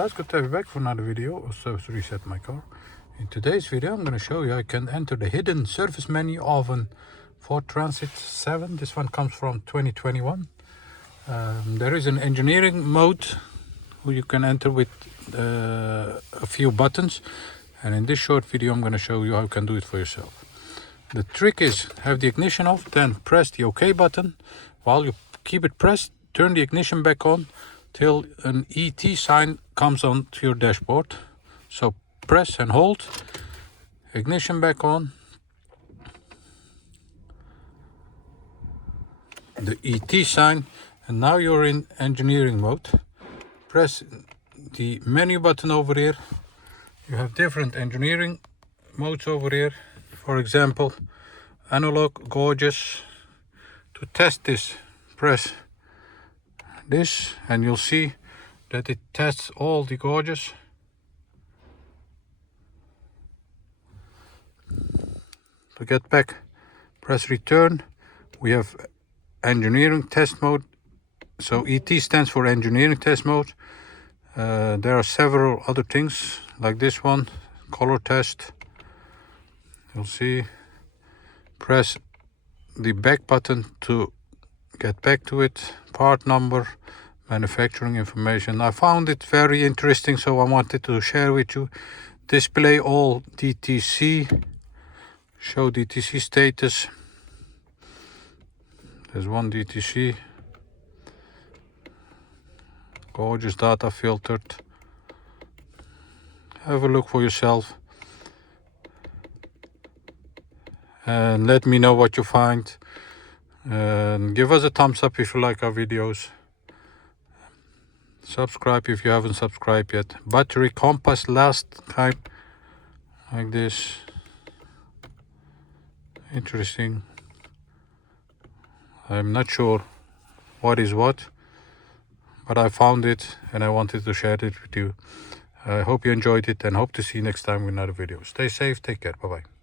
Guys, good to have you back for another video of Service Reset My Car. In today's video I'm going to show you how you can enter the hidden service menu of a Ford Transit 7. This one comes from 2021. There is an engineering mode who you can enter with a few buttons, and in this short video I'm going to show you how you can do it for yourself. The trick is have the ignition off, then press the OK button. While you keep it pressed, turn the ignition back on till an ET sign comes on to your dashboard. So press and hold, ignition back on, the ET sign, and now you're in engineering mode. Press the menu button over here. You have different engineering modes over here. For example, analog, gorgeous. To test this, press this and you'll see that it tests all the gauges. To get back, press return. We have engineering test mode. So ET stands for engineering test mode. There are several other things like this one, color test. You'll see. Press the back button to get back to it. Part number, manufacturing information. I found it very interesting, so I wanted to share with you. Display all DTC, show DTC status. There's one DTC. Gorgeous data filtered. Have a look for yourself and let me know what you find. And give us a thumbs up if you like our videos. Subscribe if you haven't subscribed yet. Battery compass last time, like this. Interesting. I'm not sure what is what, but I found it and I wanted to share it with you. I hope you enjoyed it and hope to see you next time with another video. Stay safe, take care, bye bye.